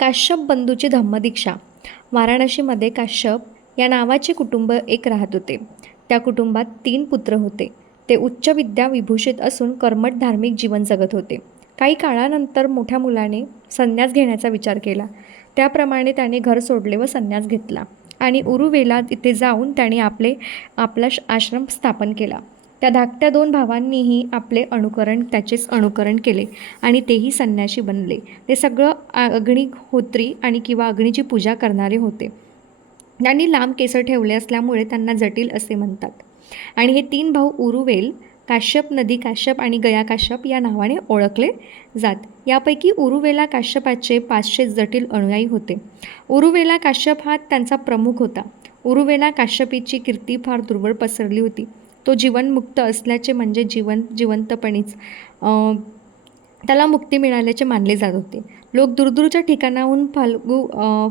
काश्यप बंधूची धम्मदीक्षा. वाराणसीमध्ये काश्यप या नावाचे कुटुंब एक राहत होते. त्या कुटुंबात तीन पुत्र होते. ते उच्च विद्या विभूषित असून कर्मट धार्मिक जीवन जगत होते. काही काळानंतर मोठ्या मुलाने संन्यास घेण्याचा विचार केला. त्याप्रमाणे त्याने घर सोडले व संन्यास घेतला आणि उरुवेला इथे जाऊन त्याने आपले आपला आश्रम स्थापन केला. त्या धाकट्या दोन भावांनीही आपले अनुकरण त्याचेच अनुकरण केले आणि तेही संन्याशी बनले. ते सगळं अग्निहोत्री आणि किंवा अग्नीची पूजा करणारे होते. त्यांनी लांब केस ठेवले असल्यामुळे त्यांना जटिल असे म्हणतात. आणि हे तीन भाऊ उरुवेल काश्यप नदी काश्यप आणि गया काश्यप या नावाने ओळखले जात. यापैकी उरुवेला काश्यपाचे पाचशे जटिल अनुयायी होते. उरुवेला काश्यप हा त्यांचा प्रमुख होता. उरुवेला काश्यपीची कीर्ती फार दुर्बळ पसरली होती. तो जीवनमुक्त असल्याचे म्हणजे जीवन जिवंतपणीच. त्याला मुक्ती मिळाल्याचे मानले जात होते. लोक दूरदूरच्या ठिकाणाहून फाल्गू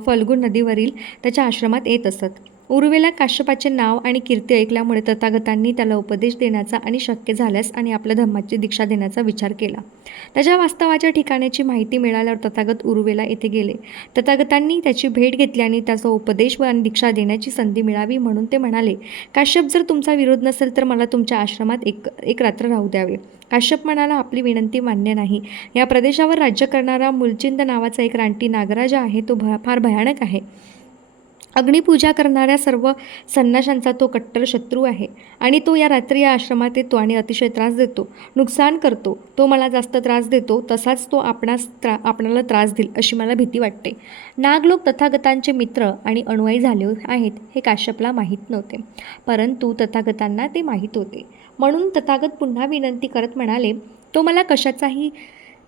फल्गू नदीवरील त्याच्या आश्रमात येत असत. उर्वेला काश्यपाचे नाव आणि कीर्ती ऐकल्यामुळे तथागतांनी त्याला उपदेश देण्याचा आणि शक्य झाल्यास आणि आपल्या धर्माची दीक्षा देण्याचा विचार केला. त्याच्या वास्तवाच्या ठिकाणाची माहिती मिळाल्यावर तथागत उर्वेला येथे गेले. तथागतांनी त्याची भेट घेतली आणि त्याचा उपदेश व आणि दीक्षा देण्याची संधी मिळावी म्हणून ते म्हणाले काश्यप जर तुमचा विरोध नसेल तर मला तुमच्या आश्रमात एक एक रात्र राहू द्यावे काश्यप म्हणाला आपली विनंती मान्य नाही. या प्रदेशावर राज्य करणारा मुलचिंद नावाचा एक रानटी नागराजा आहे तो भ फार भयानक आहे. अग्निपूजा करणाऱ्या सर्व संन्याशांचा तो कट्टर शत्रू आहे आणि तो या रात्री या आश्रमात येतो आणि अतिशय त्रास देतो नुकसान करतो. तो मला जास्त त्रास देतो तसाच तो आपणास त्रा आपणाला त्रास देईल अशी मला भीती वाटते. नागलोक तथागतांचे मित्र आणि अनुयायी झाले आहेत हे काश्यपला माहीत नव्हते परंतु तथागतांना ते माहीत होते. म्हणून तथागत पुन्हा विनंती करत म्हणाले तो मला कशाचाही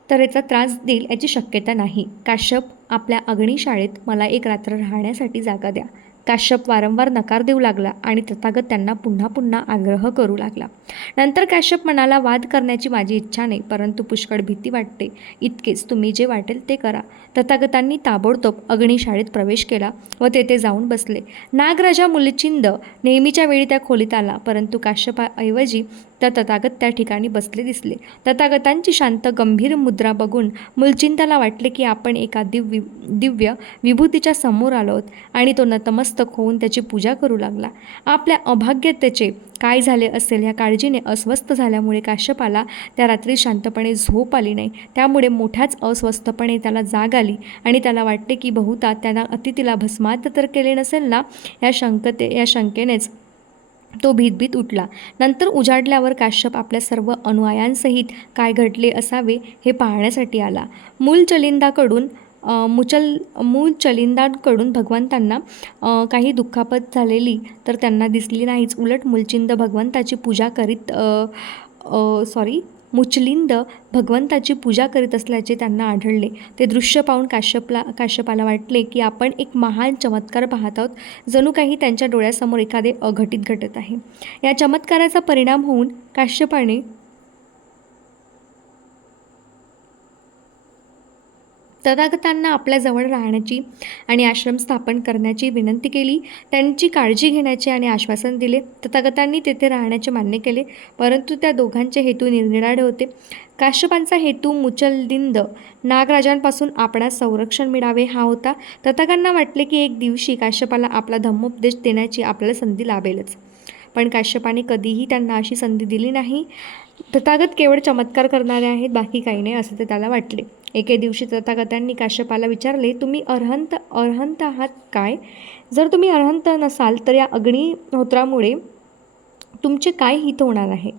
तऱ्हेचा त्रास देईल याची शक्यता नाही. काश्यप आपल्या अग्निशाळेत मला एक रात्र राहण्यासाठी जागा द्या. काश्यप वारंवार नकार देऊ लागला आणि तथागत त्यांना पुन्हा पुन्हा आग्रह करू लागला. नंतर काश्यप म्हणाला वाद करण्याची माझी इच्छा नाही परंतु पुष्कळ भीती वाटते. इतकेच तुम्ही जे वाटेल ते करा. तथागतांनी ताबडतोब अग्निशाळेत प्रवेश केला व तेथे जाऊन बसले. नागराजा मुलचिंद नेहमीच्या वेळी त्या खोलीत आला परंतु काश्यपाऐवजी त्या तथागत त्या ठिकाणी बसले दिसले. तथागतांची शांत गंभीर मुद्रा बघून मुलचिंताला वाटले की आपण एका दिव्य दिव्य विभूतीच्या समोर आलो आहोत आणि तो नतमस्तक होऊन त्याची पूजा करू लागला. आपल्या अभाग्यतेचे काय झाले असेल ह्या काळजीने अस्वस्थ झाल्यामुळे काश्यपाला त्या रात्री शांतपणे झोप आली नाही. त्यामुळे मोठ्याच अस्वस्थपणे त्याला जाग आली आणि त्याला वाटते की बहुता त्यांना अतिथीला भस्मात तर केले नसेल ना? या शंकते या शंकेनेच तो भीतभीत उठला. नंतर उजाडल्यावर काश्यप आपल्या सर्व अनुयायांसहित काय घडले असावे हे पाहण्यासाठी आला. मूल चलिंदाकडून मुचल मूल चलिंदांकडून भगवंतांना काही दुःखापत झालेली तर त्यांना दिसली नाहीच. उलट मुलचिंद भगवंताची पूजा करीत सॉरी मुचलिंद भगवंताची पूजा करीत असल्याचे त्यांना आढळले. ते दृश्य पाहून काश्यपला काश्यपाला वाटले की आपण एक महान चमत्कार पाहत आहोत. जणू काही त्यांच्या डोळ्यासमोर एखादे अघटित घटत आहे. या चमत्काराचा परिणाम होऊन काश्यपाने तथागतांना आपल्याजवळ राहण्याची आणि आश्रम स्थापन करण्याची विनंती केली. त्यांची काळजी घेण्याचे आणि आश्वासन दिले. तथागतांनी तेथे राहण्याचे मान्य केले. परंतु त्या दोघांचे हेतू निरनिराळे होते. काश्यपांचा हेतू मुचलदिंद. नागराजांपासून आपणास संरक्षण मिळावे हा होता. तथागांना वाटले की एक दिवशी काश्यपाला आपला धम्मोपदेश देण्याची आपल्याला संधी लाभेलच. पण काश्यपाने कधीही त्यांना अशी संधी दिली नाही. तथागत केवळ चमत्कार करणारे आहेत बाकी काही नाही असं ते त्याला वाटले. एके दिवशी तथागतांनी काश्यपाला विचारले तुम्ही अर्हंत अर्हंत आहात काय? जर तुम्ही अर्हंत नसाल तर या अग्निहोत्रामुळे तुमचे काय हित होणार आहे?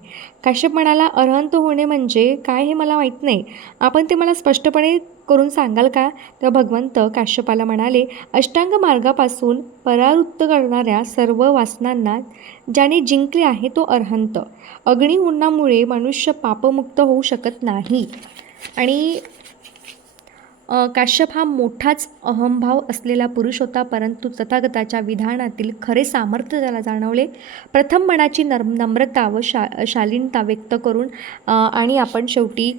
काश्यप म्हणाला अर्हंत होणे म्हणजे काय हे मला माहीत नाही. आपण ते मला स्पष्टपणे करून सांगाल का? तर भगवंत काश्यपाला म्हणाले अष्टांग मार्गापासून परावृत्त करणाऱ्या सर्व वासनांना ज्याने जिंकले आहे तो अर्हंत. अग्निहुंडामुळे मनुष्य पापमुक्त होऊ शकत नाही. आणि काश्यप हा मोठाच अहंभाव असलेला पुरुष होता परंतु तथागताच्या विधानातील खरे सामर्थ्य त्याला जाणवले. प्रथम मनाची नर्म नम्रता व शा शालीनता व्यक्त करून आणि आपण शेवटी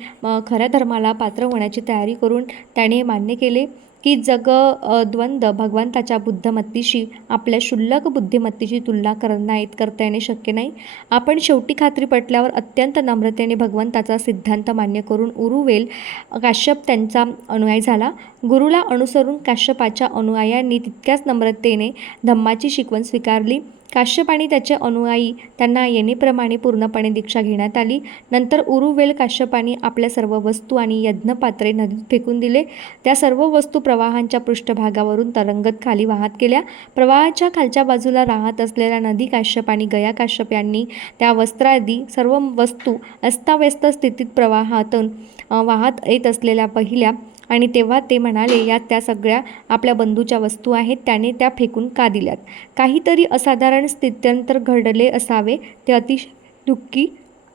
खऱ्या धर्माला पात्र होण्याची तयारी करून त्याने मान्य केले. की जग द्वंद्व भगवंताच्या बुद्धमत्तेशी आपल्या क्षुल्लक बुद्धिमत्तेची तुलना करता येत करता येणे शक्य नाही. आपण शेवटी खात्री पटल्यावर अत्यंत नम्रतेने भगवंताचा सिद्धांत मान्य करून उरुवेल काश्यप त्यांचा अनुयायी झाला. गुरुला अनुसरून काश्यपाच्या अनुयायांनी तितक्याच नम्रतेने धम्माची शिकवण स्वीकारली. काश्यप आणि त्याचे अनुयायी त्यांना येणेप्रमाणे पूर्णपणे दीक्षा घेण्यात आली. नंतर उरुवेल काश्यपाने आपल्या सर्व वस्तू आणि यज्ञपात्रे नदीत फेकून दिले. त्या सर्व वस्तू प्रवाहांच्या पृष्ठभागावरून तरंगत खाली वाहत केल्या प्रवाहाच्या खालच्या बाजूला राहत असलेल्या नदी काश्यप आणि गया काश्यप यांनी त्या वस्त्रादी सर्व वस्तू अस्ताव्यस्त स्थितीत प्रवाहातून वाहत येत असलेल्या पहिल्या आणि तेव्हा ते म्हणाले या त्या सगळ्या आपल्या बंधूच्या वस्तू आहेत त्याने त्या फेकून का दिल्यात? काहीतरी असाधारण स्थित्यंतर घडले असावे ते अतिशय दुःखी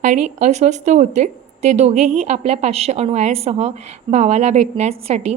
आणि अस्वस्थ होते. ते दोघेही आपल्या पाचशे अनुयायासह भावाला भेटण्यासाठी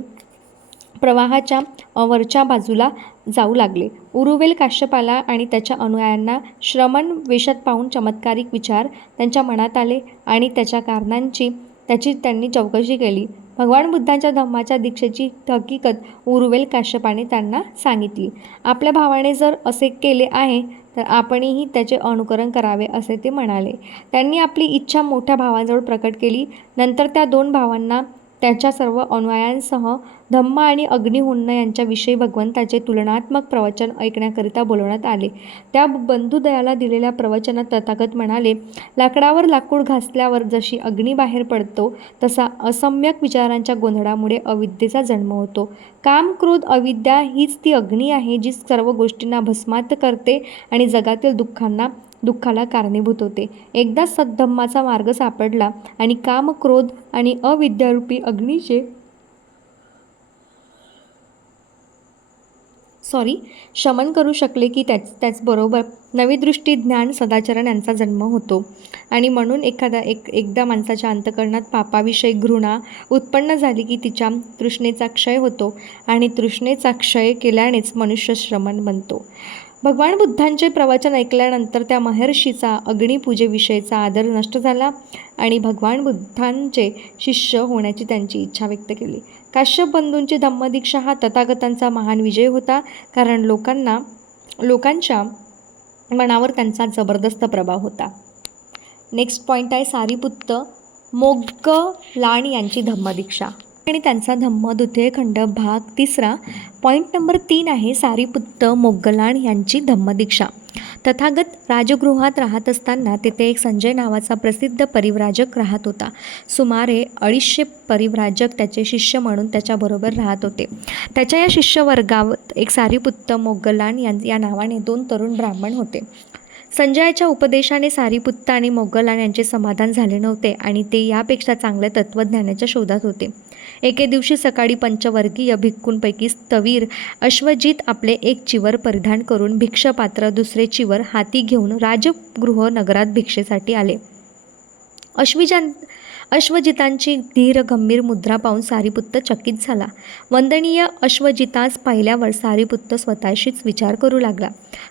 प्रवाहाच्या वरच्या बाजूला जाऊ लागले. उरुवेल काश्यपाला आणि त्याच्या अनुयायांना श्रमण वेशात पाहून चमत्कारिक विचार त्यांच्या मनात आले आणि त्याच्या कारणांची त्याची त्यांनी चौकशी केली. भगवान बुद्धांच्या धम्माच्या दीक्षेची हकीकत उरुवेल काश्यपाने त्यांना सांगितली. आपल्या भावाने जर असे केले आहे तर आपणही त्याचे अनुकरण करावे असे ते म्हणाले. त्यांनी आपली इच्छा मोठ्या भावांजवळ प्रकट केली. नंतर त्या दोन भावांना त्याच्या सर्व अनुयायांसह धम्म आणि अग्निहुन्न यांच्याविषयी भगवंताचे तुलनात्मक प्रवचन ऐकण्याकरिता बोलवण्यात आले. त्या बंधुदयाला दिलेल्या प्रवचनात तथागत म्हणाले लाकडावर लाकूड घासल्यावर जशी अग्नी बाहेर पडतो तसा असम्यक विचारांच्या गोंधळामुळे अविद्येचा जन्म होतो. काम क्रोध अविद्या हीच ती अग्नी आहे जी सर्व गोष्टींना भस्मात करते आणि जगातील दुःखांना दुःखाला कारणीभूत होते. एकदा सद्धम्माचा मार्ग सापडला आणि काम क्रोध आणि अविद्यारूपी अग्नीचे सॉरी शमन करू शकले की त्याच त्याचबरोबर नवी दृष्टी ज्ञान सदाचरण यांचा जन्म होतो. आणि म्हणून एखादा एक एकदा माणसाच्या अंतकरणात पापाविषयी घृणा उत्पन्न झाली की तिच्या तृष्णेचा क्षय होतो आणि तृष्णेचा क्षय केल्यानेच मनुष्य श्रमण बनतो. भगवान बुद्धांचे प्रवचन ऐकल्यानंतर त्या महर्षीचा अग्निपूजेविषयीचा आदर नष्ट झाला आणि भगवान बुद्धांचे शिष्य होण्याची त्यांची इच्छा व्यक्त केली. काश्यप बंधूंची धम्मदीक्षा हा तथागतांचा महान विजय होता कारण लोकांना लोकांच्या मनावर त्यांचा जबरदस्त प्रभाव होता. नेक्स्ट पॉईंट आहे सारीपुत्त मोग्गलाण यांची धम्मदीक्षा. आणि त्यांचा धम्म द्वितीय खंड भाग तिसरा पॉईंट नंबर तीन आहे सारीपुत्त मोगलाण यांची धम्मदीक्षा. तथागत राजगृहात राहत असताना तेथे एक संजय नावाचा प्रसिद्ध परिव्राजक राहत होता. सुमारे अडीचशे परिव्राजक त्याचे शिष्य म्हणून त्याच्याबरोबर राहत होते. त्याच्या या शिष्यवर्गात एक सारीपुत्त मोगलाण यां या नावाने दोन तरुण ब्राह्मण होते. संजयाच्या उपदेशाने सारीपुत्त आणि मोगलान यांचे समाधान झाले नव्हते आणि ते यापेक्षा चांगल्या तत्त्वज्ञानाच्या शोधात होते. एके दिवशी सकाळी पंचवर्गीय भिक्खूंपैकी स्थवीर अश्वजित आपले एक चिवर परिधान करून भिक्षपात्र दुसरे चिवर हाती घेऊन राजगृह नगरात भिक्षेसाठी आले. अश्विजान अश्वजितांची धीर गंभीर मुद्रा पाहून सारीपुत्त चकित झाला. वंदनीय अश्वजितास पाहिल्यावर सारीपुत्त स्वतःशीच विचार करू लागला.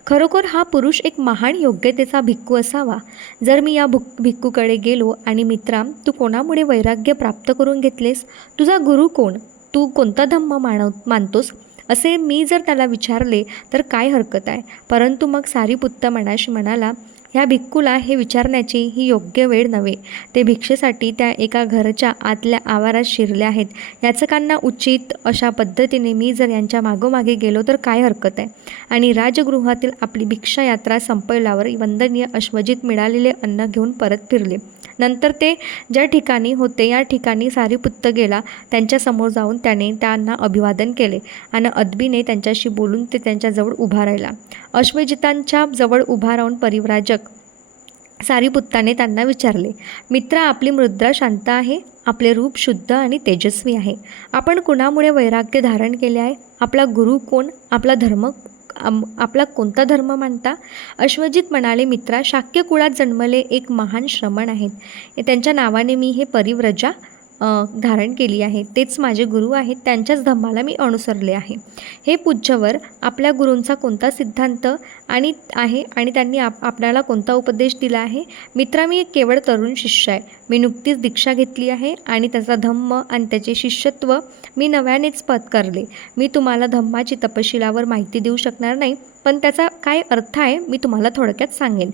खरोखर हा पुरुष एक महान योग्यतेचा भिक्खू असावा. जर मी या भुक भिक्खूकडे गेलो आणि मित्रा तू कोणामुळे वैराग्य प्राप्त करून घेतलेस? तुझा गुरु कोण? तू कोणता धम्म मानव मानतोस? असे मी जर त्याला विचारले तर काय हरकत आहे? परंतु मग सारीपुत्त मनाशी म्हणाला ह्या भिक्कूला हे विचारण्याची ही योग्य वेळ नव्हे. ते भिक्षेसाठी त्या एका घरच्या आतल्या आवारात शिरले आहेत. याचकांना उचित अशा पद्धतीने मी जर यांच्या मागोमागे गेलो तर काय हरकत आहे? आणि राजगृहातील आपली भिक्षा यात्रा संपवल्यावर वंदनीय अश्वजित मिळालेले अन्न घेऊन परत फिरले. नंतर ते ज्या ठिकाणी होते या ठिकाणी सारीपुत्त गेला. त्यांच्यासमोर जाऊन त्याने त्यांना अभिवादन केले आणि अदबीने त्यांच्याशी बोलून ते त्यांच्याजवळ उभा राहिला. अश्वजितांच्या जवळ उभा राहून परिव्राजक सारीपुत्ताने त्यांना विचारले मित्र आपली मुद्रा शांत आहे? आपले रूप शुद्ध आणि तेजस्वी आहे. आपण कुणामुळे वैराग्य धारण केले आहे? आपला गुरु कोण? आपला धर्म आपला कोणता धर्म मानता? अश्वजित म्हणाले मित्रा शाक्य कुळात जन्मले एक महान श्रमण आहेत. त्यांच्या नावाने मी हे परिव्रजा धारण केली आहे. तेच माझे गुरु आहेत. त्यांच्याच धम्माला मी अनुसरले आहे. हे पूज्यवर आपल्या गुरूंचा कोणता सिद्धांत आणि आहे आणि त्यांनी आप आपल्याला कोणता उपदेश दिला आहे? मित्रा मी एक केवळ तरुण शिष्य आहे. मी नुकतीच दीक्षा घेतली आहे आणि त्याचा धम्म आणि त्याचे शिष्यत्व मी नव्यानेच पत्करले. मी तुम्हाला धम्माची तपशिलावर माहिती देऊ शकणार नाही पण त्याचा काय अर्थ आहे मी तुम्हाला थोडक्यात सांगेन.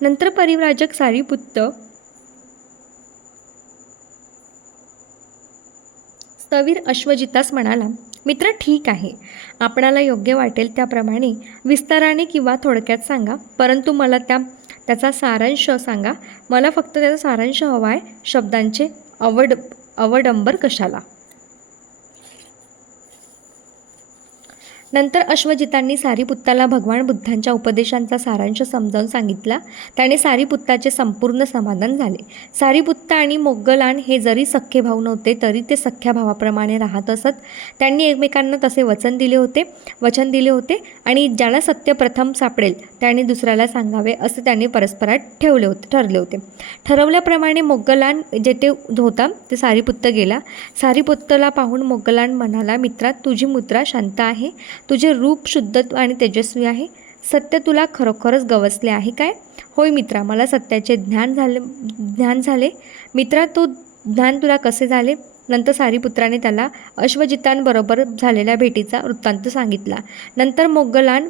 नंतर परिव्राजक सारीपुत्त स्थवीर अश्वजितास म्हणाला मित्र ठीक आहे. आपणाला योग्य वाटेल त्याप्रमाणे विस्ताराने किंवा थोडक्यात सांगा. परंतु मला त्या त्याचा सारांश सांगा. मला फक्त त्याचा सारांश हवा आहे शब्दांचे अवड अवडंबर कशाला? नंतर अश्वजितांनी सारीपुत्ताला भगवान बुद्धांच्या उपदेशांचा सारांश समजावून सांगितला. त्याने सारीपुत्ताचे संपूर्ण समाधान झाले. सारीपुत्त आणि मोगलान हे जरी सख्खे भाऊ नव्हते तरी ते सख्ख्या भावाप्रमाणे राहत असत. त्यांनी एकमेकांना तसे वचन दिले होते वचन दिले होते आणि ज्याला सत्य प्रथम सापडेल त्याने दुसऱ्याला सांगावे असे त्यांनी परस्परात ठेवले होते ठरले होते. ठरवल्याप्रमाणे मोगलान जेथे होता ते सारीपुत्त गेला. सारीपुत्तला पाहून मोगलान म्हणाला मित्रा तुझी मुद्रा शांत आहे. तुझे रूप शुद्ध आणि तेजस्वी आहे. सत्य तुला खरोखरच गवसले आहे काय? होय मित्रा मला सत्याचे ज्ञान झाले ज्ञान झाले. मित्रा तो ज्ञान तुला कसे झाले? नंतर सारीपुत्राने त्याला अश्वजितांबरोबर झालेल्या भेटीचा वृत्तांत सांगितला. नंतर मोगलान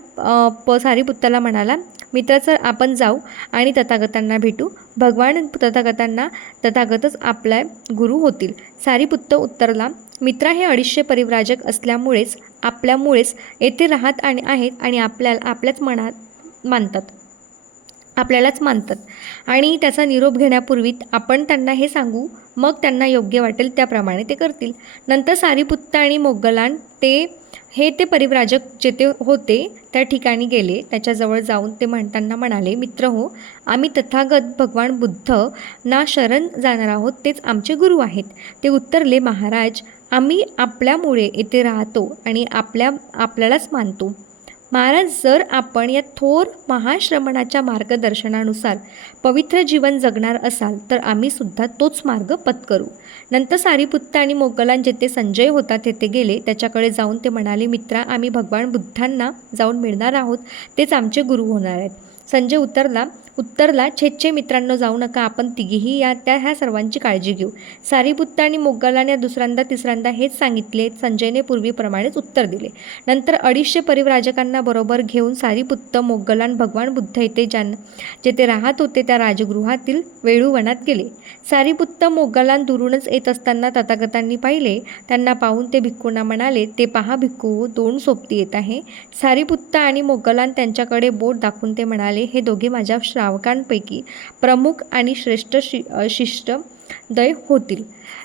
प सारीपुत्राला म्हणाला मित्रा सर आपण जाऊ आणि तथागतांना भेटू. भगवान तथागतांना तथागतच आपला गुरु होतील. सारीपुत्त उत्तरला मित्रा हे अडीचशे परिव्राजक असल्यामुळेच आपल्यामुळेच येथे राहत आणि आहेत आणि आपल्याला आपल्याच मनात मानतात. आपल्यालाच मानतात. आणि त्याचा निरोप घेण्यापूर्वी आपण त्यांना हे सांगू मग त्यांना योग्य वाटेल त्याप्रमाणे ते करतील. नंतर सारीपुत्त आणि मोगलान ते हे ते परिव्राजक जेथे होते त्या ठिकाणी गेले. त्याच्याजवळ जाऊन ते म्हणताना म्हणाले मित्र हो आम्ही तथागत भगवान बुद्ध ना शरण जाणार आहोत तेच आमचे गुरु आहेत. ते उत्तरले महाराज आम्ही आपल्यामुळे इथे राहतो आणि आपल्या आपल्यालाच मानतो. महाराज जर आपण या थोर महाश्रमणाच्या मार्गदर्शनानुसार पवित्र जीवन जगणार असाल तर आम्ही सुद्धा तोच मार्ग पत्करू नंतर सारीपुत्त आणि मोगलान जेथे संजय होता तेथे गेले. त्याच्याकडे जाऊन ते म्हणाले मित्रा आम्ही भगवान बुद्धांना जाऊन मिळणार आहोत. तेच आमचे गुरु होणार आहेत. संजय उतरला. उत्तरला छेच्छे मित्रांनो जाऊ नका. आपण तिघीही या त्या ह्या सर्वांची काळजी घेऊ. सारीपुत्त आणि मोगलान या दुसऱ्यांदा तिसऱ्यांदा हेच सांगितले. संजयने पूर्वीप्रमाणेच उत्तर दिले. नंतर अडीचशे परिव्राजकांना बरोबर घेऊन सारीपुत्त मोगलान भगवान बुद्ध येथे ज्यां जेथे राहत होते त्या राजगृहातील वेळूवनात गेले. सारीपुत्त मोगलान दुरूनच येत असताना तथागतांनी पाहिले. त्यांना पाहून ते भिक्खूंना म्हणाले ते पहा भिक्खू दोन सोबती येत आहे. सारीपुत्त आणि मोगलान त्यांच्याकडे बोट दाखवून ते म्हणाले हे दोघे माझ्या श्रावकांपैकी प्रमुख आणि श्रेष्ठ शि शिष्ट दय होतील.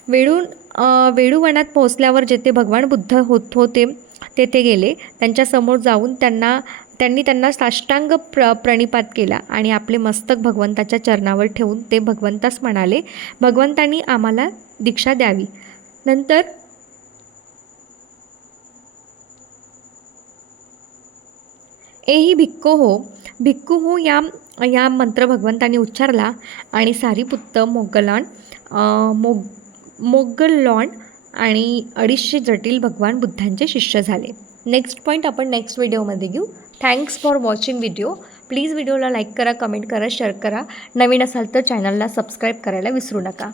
वेळून अ, वेळूवनात पोहोचल्यावर जेथे भगवान बुद्ध होत होते तेथे गेले. त्यांच्यासमोर जाऊन त्यांना त्यांनी त्यांना साष्टांग प्र प्रणिपात केला आणि आपले मस्तक भगवंताच्या चरणावर ठेवून ते भगवंतास म्हणाले भगवंतांनी आम्हाला दीक्षा द्यावी. नंतर एही भिक्को हो. भिक्कू हो या या मंत्र भगवंताने उच्चारला आणि सारीपुत्त मोगलान मोग मोगलॉन आणि अडीचशे जटिल भगवान बुद्धांचे शिष्य झाले. नेक्स्ट पॉईंट आपण नेक्स्ट व्हिडिओमध्ये घेऊ. Thanks for watching video please व्हिडिओला लाईक करा कमेंट करा शेअर करा. नवीन असाल तर चॅनलला सबस्क्राईब करायला विसरू नका.